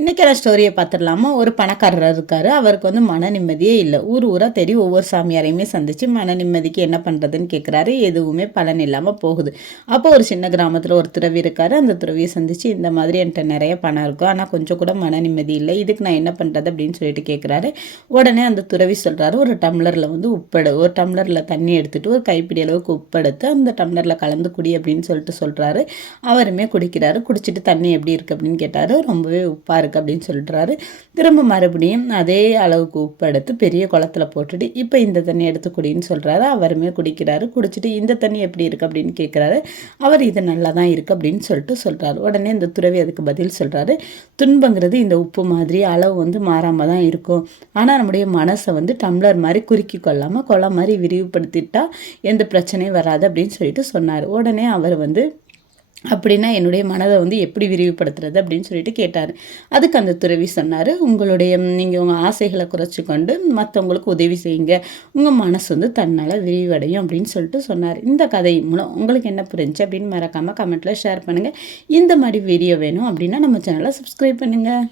இன்றைக்கான ஸ்டோரியை பார்த்துடலாமா? ஒரு பணக்காரர் இருக்கார். அவருக்கு வந்து மன நிம்மதியே இல்லை. ஊர் ஊராக தேடி ஒவ்வொரு சாமியாரையுமே சந்தித்து மன நிம்மதிக்கு என்ன பண்ணுறதுன்னு கேட்குறாரு. எதுவுமே பலன் இல்லாமல் போகுது. அப்போ ஒரு சின்ன கிராமத்தில் ஒரு துறவி இருக்கார். அந்த துறவியை சந்தித்து இந்த மாதிரி என்கிட்ட நிறைய பணம் இருக்கும், ஆனால் கொஞ்சம் கூட மன நிம்மதி இல்லை, இதுக்கு நான் என்ன பண்ணுறது அப்படின்னு சொல்லிட்டு கேட்குறாரு. உடனே அந்த துறவி சொல்கிறாரு, ஒரு டம்ளரில் வந்து ஒரு டம்ளரில் தண்ணி எடுத்துகிட்டு ஒரு கைப்பிடி அளவுக்கு உப்பெடுத்து அந்த டம்ளரில் கலந்து குடி அப்படின்னு சொல்கிறாரு. அவருமே குடிக்கிறாரு. குடிச்சிட்டு தண்ணி எப்படி இருக்குது அப்படின்னு கேட்டார். ரொம்பவே உப்பாக இருக்குது அப்படின்னு சொல்கிறாரு. திரும்ப மறுபடியும் அதே அளவுக்கு உப்பு எடுத்து பெரிய குளத்துல போட்டுட்டு இப்போ இந்த தண்ணி எடுத்து குடின்னு சொல்கிறாரு. அவருமே குடிக்கிறாரு. குடிச்சிட்டு இந்த தண்ணி எப்படி இருக்குது அப்படின்னு கேட்குறாரு. அவர் இது நல்லா தான் இருக்குது அப்படின்னு சொல்கிறாரு. உடனே இந்த துறவி அதுக்கு பதில் சொல்கிறாரு, துன்பங்கிறது இந்த உப்பு மாதிரி அளவு வந்து மாறாமல் தான் இருக்கும். ஆனால் நம்முடைய மனசை வந்து டம்ளர் மாதிரி குறுக்கி கொள்ளாமல் கொலை மாதிரி விரிவுபடுத்திட்டா எந்த பிரச்சனையும் வராது அப்படின்னு சொல்லிட்டு சொன்னார். உடனே அவர் வந்து அப்படின்னா என்னுடைய மனதை வந்து எப்படி விரிவுபடுத்துறது அப்படின்னு சொல்லிட்டு கேட்டார். அதுக்கு அந்த துறவி சொன்னார், நீங்கள் உங்கள் ஆசைகளை குறைச்சி கொண்டு மற்றவங்களுக்கு உதவி செய்யுங்க, உங்கள் மனசு வந்து தன்னால் விரிவடையும் அப்படின்னு சொல்லிட்டு சொன்னார். இந்த கதை மூலம் உங்களுக்கு என்ன புரிஞ்சு அப்படின்னு மறக்காமல் கமெண்ட்டில் ஷேர் பண்ணுங்கள். இந்த மாதிரி வீடியோ வேணும் அப்படின்னா நம்ம சேனலை சப்ஸ்கிரைப் பண்ணுங்கள்.